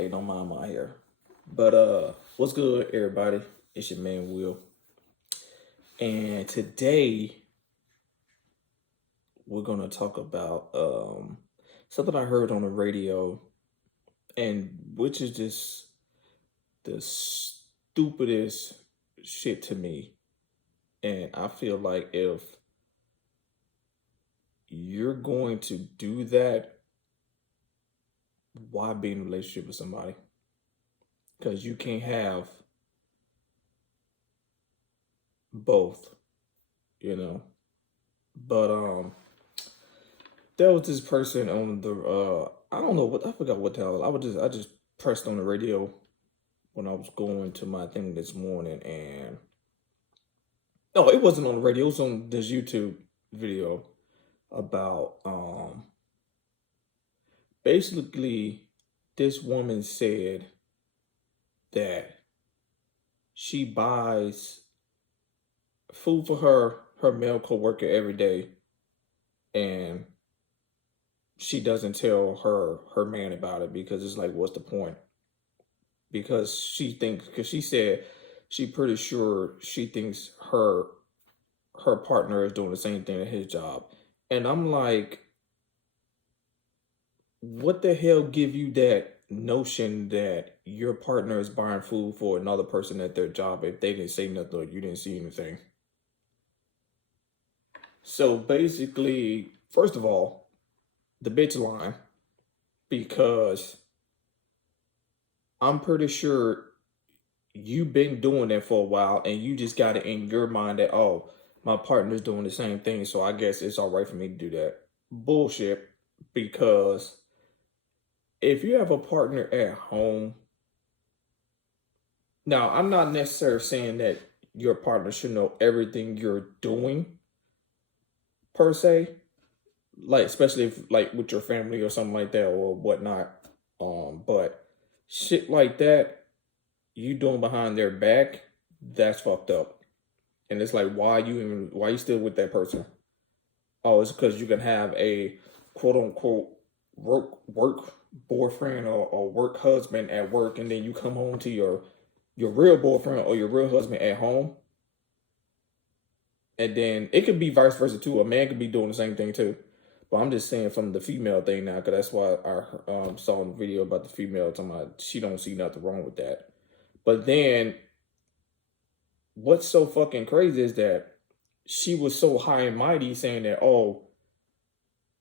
Hey, don't mind my hair. But what's good, everybody? It's your man Will. And today we're gonna talk about something I heard on the radio, and which is just the stupidest shit to me. And I feel like if you're going to do that, why be in a relationship with somebody? Because you can't have both, you know. But there was this person on the I don't know what I forgot what the hell I just pressed on the radio when I was going to my thing this morning, and no, it wasn't on the radio, it was on this YouTube video about basically this woman said that she buys food for her male coworker every day, and she doesn't tell her man about it because it's like, what's the point? Because she said she pretty sure she thinks her partner is doing the same thing at his job. And I'm like, what the hell give you that notion that your partner is buying food for another person at their job if they didn't say nothing or you didn't see anything? So basically, first of all, the bitch lying, because I'm pretty sure you've been doing that for a while and you just got it in your mind that, oh, my partner's doing the same thing, so I guess it's all right for me to do that. Bullshit. Because if you have a partner at home, now I'm not necessarily saying that your partner should know everything you're doing per se, like especially if like with your family or something like that or whatnot. But shit like that you doing behind their back, that's fucked up. And it's like, why you still with that person? Oh, it's because you can have a quote unquote work boyfriend or work husband at work, and then you come home to your real boyfriend or your real husband at home. And then it could be vice versa too. A man could be doing the same thing too. But I'm just saying from the female thing now, because that's why I saw in the video about the female talking about she don't see nothing wrong with that. But then what's so fucking crazy is that she was so high and mighty saying that, oh,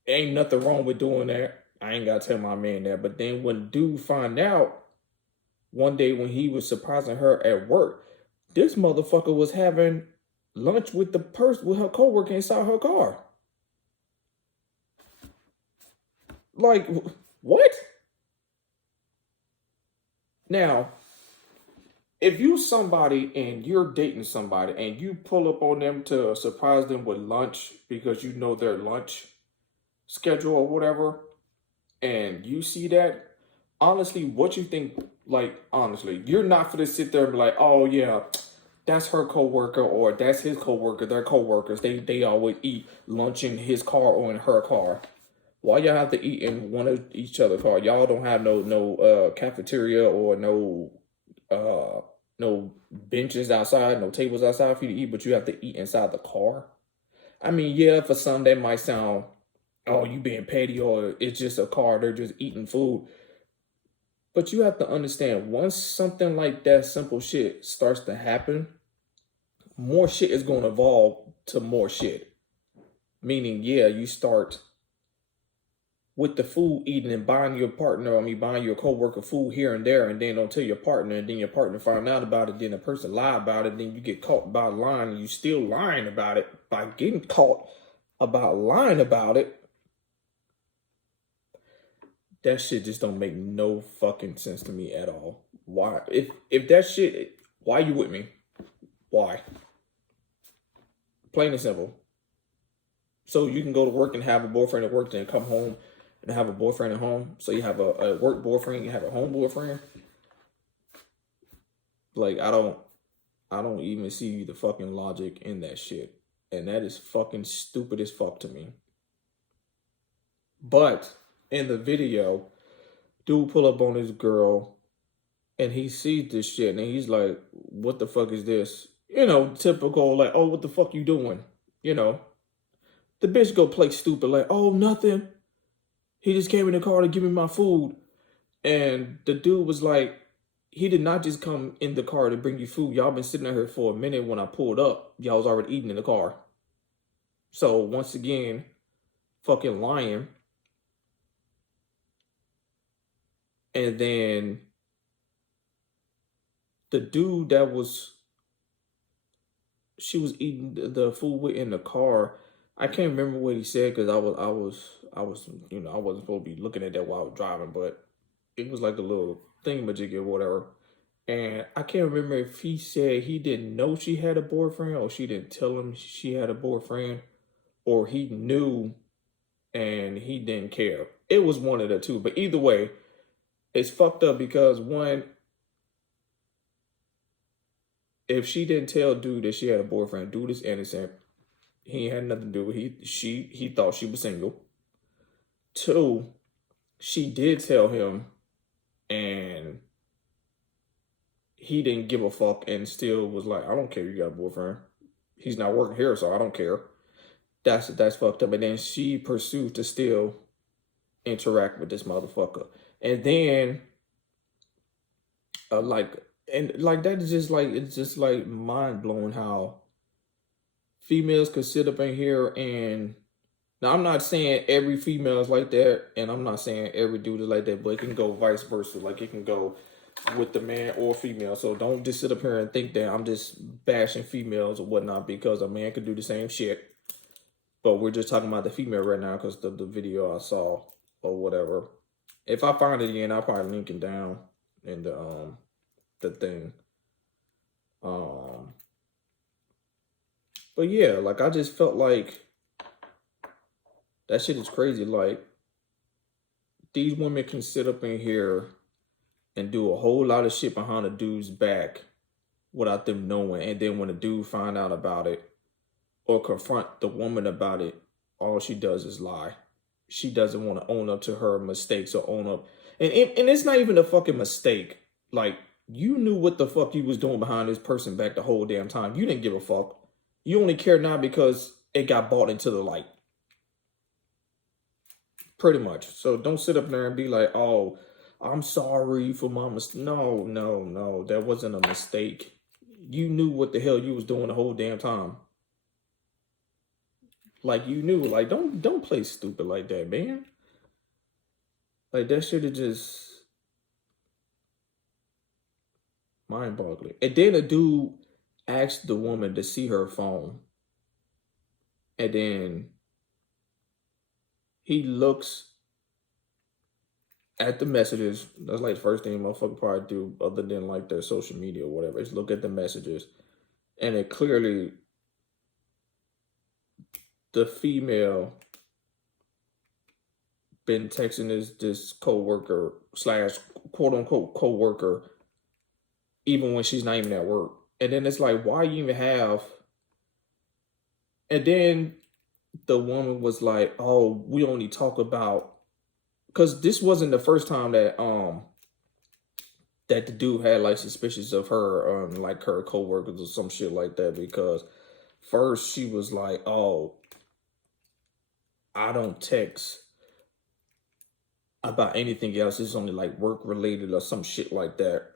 ain't nothing wrong with doing that. I ain't gotta tell my man that. But then when dude find out one day when he was surprising her at work, this motherfucker was having lunch with with her coworker inside her car. Like, what? Now, if you somebody and you're dating somebody and you pull up on them to surprise them with lunch because you know their lunch schedule or whatever, and you see that, honestly, what you think, like, honestly, you're not gonna sit there and be like, oh yeah, that's her coworker or that's his coworker, they're coworkers. They always eat lunch in his car or in her car. Why y'all have to eat in one of each other's car? Y'all don't have no cafeteria or no benches outside, no tables outside for you to eat, but you have to eat inside the car. I mean, yeah, for some that might sound, oh, you being petty, or it's just a car, they're just eating food. But you have to understand, once something like that simple shit starts to happen, more shit is going to evolve to more shit. Meaning, yeah, you start with the food eating and buying your partner, buying your coworker food here and there, and then don't tell your partner, and then your partner find out about it, then the person lie about it, then you get caught by lying, and you still lying about it by getting caught about lying about it. That shit just don't make no fucking sense to me at all. Why? If that shit, why you with me? Why? Plain and simple. So you can go to work and have a boyfriend at work, then come home and have a boyfriend at home. So you have a work boyfriend, you have a home boyfriend. Like, I don't even see the fucking logic in that shit. And that is fucking stupid as fuck to me. But in the video, Dude pull up on his girl and he sees this shit and he's like, what the fuck is this? You know, typical, like, oh, what the fuck you doing? You know, the bitch go play stupid, like, oh, nothing. He just came in the car to give me my food. And the dude was like, he did not just come in the car to bring you food. Y'all been sitting here for a minute. When I pulled up, y'all was already eating in the car. So once again, fucking lying. And then the dude that she was eating the food with in the car. I can't remember what he said because I was, you know, I wasn't supposed to be looking at that while I was driving, but it was like a little thingamajig or whatever. And I can't remember if he said he didn't know she had a boyfriend or she didn't tell him she had a boyfriend or he knew and he didn't care. It was one of the two. But either way, it's fucked up because one, if she didn't tell dude that she had a boyfriend, dude is innocent. He had nothing to do with he thought she was single. Two, she did tell him and he didn't give a fuck and still was like, I don't care you got a boyfriend. He's not working here, so I don't care. That's fucked up. And then she pursued to still interact with this motherfucker. And then like and like that is just like it's just like mind blowing how females could sit up in here and now I'm not saying every female is like that, and I'm not saying every dude is like that, but it can go vice versa. Like it can go with the man or female. So don't just sit up here and think that I'm just bashing females or whatnot because a man could do the same shit. But we're just talking about the female right now because the video I saw or whatever. If I find it again, I'll probably link it down in the thing. But yeah, like I just felt like that shit is crazy. Like these women can sit up in here and do a whole lot of shit behind a dude's back without them knowing. And then when a dude find out about it or confront the woman about it, all she does is lie. She doesn't want to own up to her mistakes or own up. And it's not even a fucking mistake. Like, you knew what the fuck you was doing behind this person back the whole damn time. You didn't give a fuck. You only care now because it got bought into the light. Pretty much. So don't sit up there and be like, oh, I'm sorry for my mistake. No. That wasn't a mistake. You knew what the hell you was doing the whole damn time. Like you knew. Like don't play stupid like that, man. Like that shit is just mind-boggling. And then a dude asked the woman to see her phone. And then he looks at the messages. That's like the first thing a motherfucker probably do other than like their social media or whatever. Is look at the messages. And it clearly the female been texting this coworker slash quote unquote coworker even when she's not even at work. And then it's like, why you even have? And then the woman was like, oh, we only talk about, because this wasn't the first time that that the dude had like suspicions of her like her coworkers or some shit like that. Because first she was like, oh, I don't text about anything else. It's only like work related or some shit like that.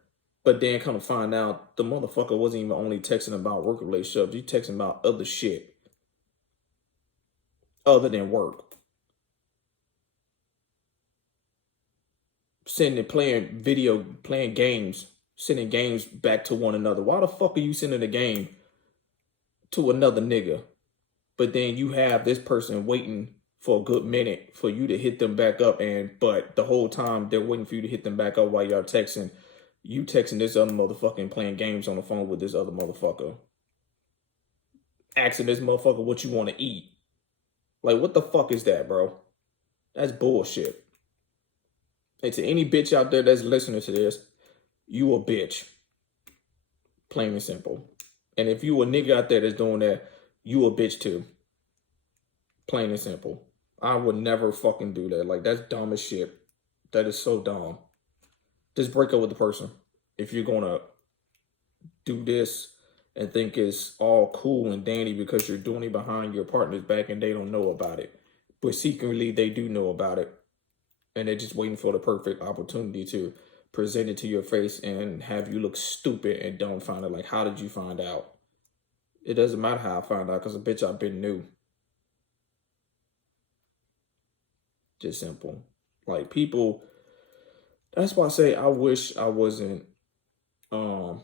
But then kind of find out the motherfucker wasn't even only texting about work relationships. He texting about other shit other than work. Sending, playing games, sending games back to one another. Why the fuck are you sending a game to another nigga? But then you have this person waiting for a good minute for you to hit them back up, but the whole time they're waiting for you to hit them back up while y'all texting. You texting this other motherfucker and playing games on the phone with this other motherfucker. Asking this motherfucker what you want to eat. Like, what the fuck is that, bro? That's bullshit. And to any bitch out there that's listening to this, you a bitch. Plain and simple. And if you a nigga out there that's doing that, you a bitch too. Plain and simple. I would never fucking do that. Like, that's dumb as shit. That is so dumb. Just break up with the person. If you're gonna do this and think it's all cool and dandy because you're doing it behind your partner's back and they don't know about it. But secretly they do know about it. And they're just waiting for the perfect opportunity to present it to your face and have you look stupid and don't find it. Like, how did you find out? It doesn't matter how I found out because a bitch I've been knew. Just simple. Like people, that's why I say I wish I wasn't um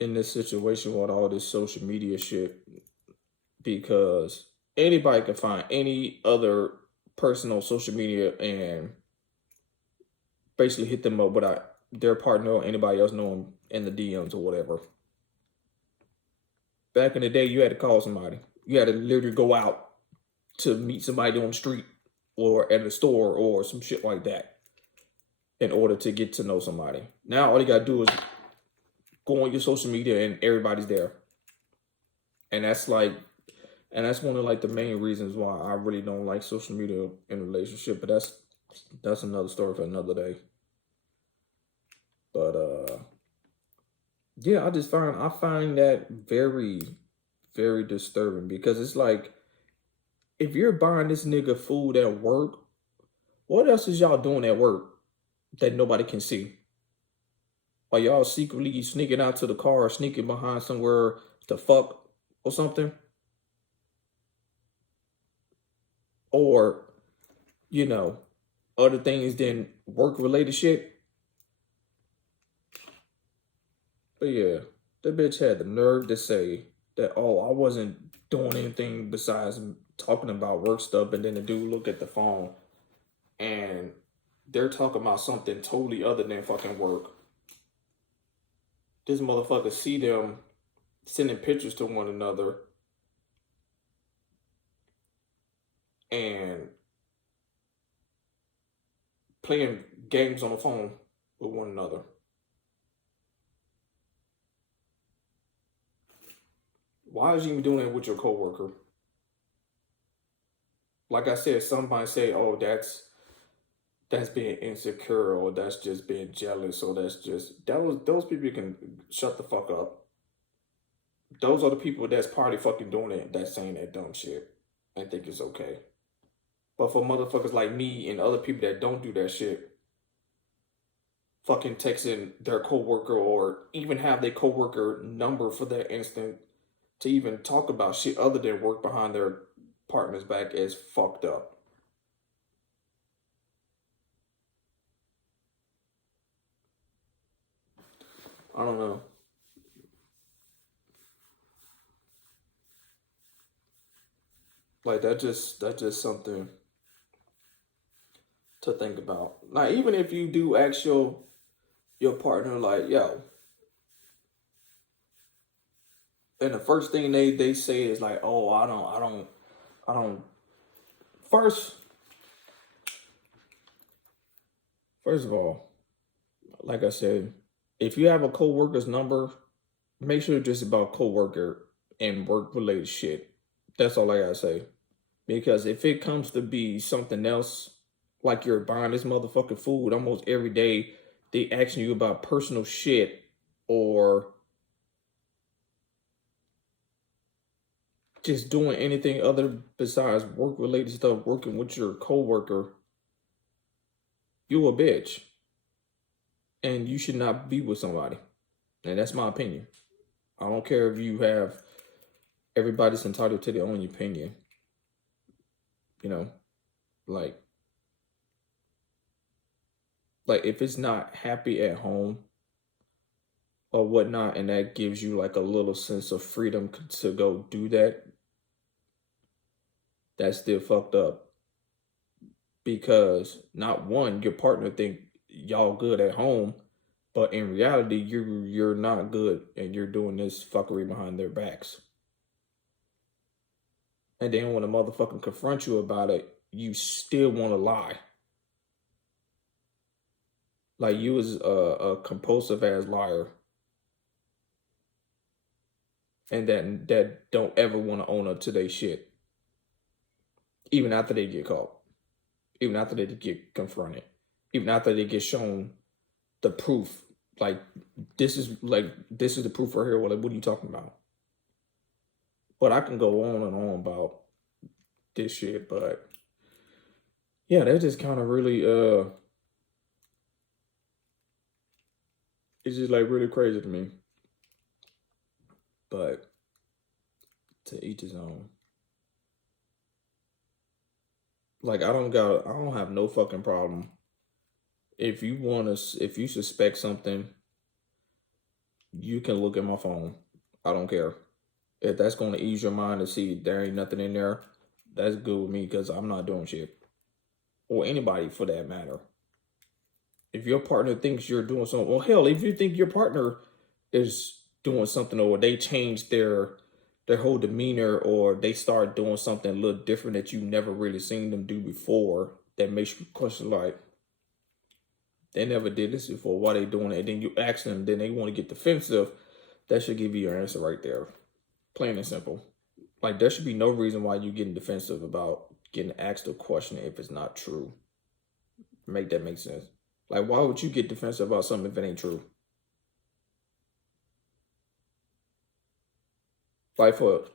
in this situation with all this social media shit because anybody can find any other person on social media and basically hit them up without their partner or anybody else knowing in the DMs or whatever. Back in the day, you had to call somebody. You had to literally go out to meet somebody on the street or at a store or some shit like that in order to get to know somebody. Now all you gotta do is go on your social media and everybody's there. And that's like, and that's one of like the main reasons why I really don't like social media in a relationship. But that's another story for another day. But yeah, I find that very, very disturbing because it's like if you're buying this nigga food at work, what else is y'all doing at work that nobody can see? Are y'all secretly sneaking out to the car or sneaking behind somewhere to fuck or something? Or, you know, other things than work related shit? But yeah, the bitch had the nerve to say that, oh, I wasn't doing anything besides talking about work stuff. And then the dude look at the phone and they're talking about something totally other than fucking work. This motherfucker see them sending pictures to one another and playing games on the phone with one another. Why is you even doing it with your coworker? Like I said, somebody say, "Oh, that's being insecure, or that's just being jealous, or that's just those people can shut the fuck up." Those are the people that's probably fucking doing it, that's saying that dumb shit and think it's okay. But for motherfuckers like me and other people that don't do that shit, fucking texting their coworker or even have their coworker number for that instant to even talk about shit other than work behind their partner's back is fucked up. I don't know. Like that's just something to think about. Like even if you do ask your partner, like, yo, and the first thing they say is like, oh, I don't. First, first of all, like I said, if you have a coworker's number, make sure it's just about coworker and work related shit. That's all I gotta say. Because if it comes to be something else, like you're buying this motherfucking food almost every day, they asking you about personal shit or just doing anything other besides work related stuff, working with your coworker, you a bitch. And you should not be with somebody. And that's my opinion. I don't care if you have everybody's entitled to their own opinion. You know, like if it's not happy at home or whatnot, and that gives you like a little sense of freedom to go do that, that's still fucked up. Because not one, your partner think y'all good at home, but in reality, you're not good, and you're doing this fuckery behind their backs. And then when a motherfucker confront you about it, you still want to lie. Like you was a compulsive ass liar, and that don't ever want to own up to their shit, even after they get caught, even after they get confronted, even after they get shown the proof. Like, this is the proof right here. Well, like, what are you talking about? But I can go on and on about this shit, but yeah, that just kind of really it's just like really crazy to me. But to each his own. Like, I don't have no fucking problem. If you suspect something, you can look at my phone. I don't care. If that's going to ease your mind to see there ain't nothing in there, that's good with me because I'm not doing shit. Or anybody for that matter. If your partner thinks you're doing something, well, hell, if you think your partner is doing something or they change their whole demeanor or they start doing something a little different that you never really seen them do before, that makes you question like, they never did this before, why they doing it? And then you ask them, then they want to get defensive. That should give you your answer right there. Plain and simple. Like, there should be no reason why you getting defensive about getting asked a question if it's not true. Make that make sense. Like, why would you get defensive about something if it ain't true? Like, for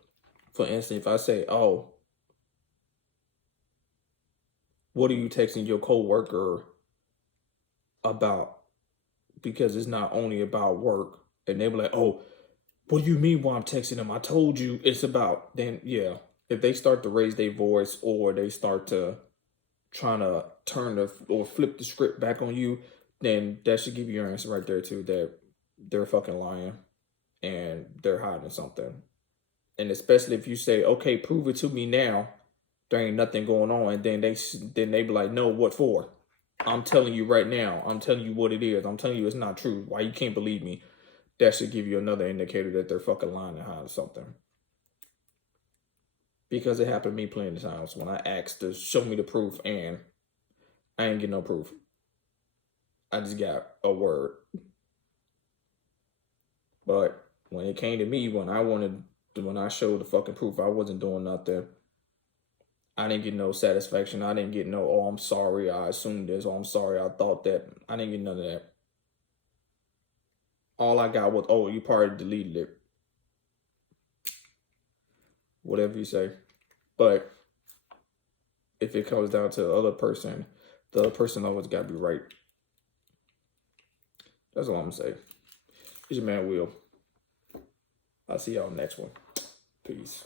instance, if I say, oh, what are you texting your coworker about? Because it's not only about work. And they be like, oh, what do you mean why I'm texting them? I told you it's about. Then, yeah, if they start to raise their voice or they start to trying to or flip the script back on you, then that should give you your answer right there too, that they're fucking lying and they're hiding something. And especially if you say, okay, prove it to me now, there ain't nothing going on, and then they be like, no, what for? I'm telling you right now. I'm telling you what it is. I'm telling you it's not true. Why you can't believe me? That should give you another indicator that they're fucking lying and hiding something. Because it happened to me plenty of times when I asked to show me the proof and I ain't get no proof. I just got a word. But when it came to me, when I showed the fucking proof, I wasn't doing nothing. I didn't get no satisfaction. I didn't get no, oh, I'm sorry, I assumed this, oh, I'm sorry, I thought that. I didn't get none of that. All I got was, oh, you probably deleted it. Whatever you say. But if it comes down to the other person always got to be right. That's all I'm going to say. It's your man, Will. I'll see y'all next one. Peace.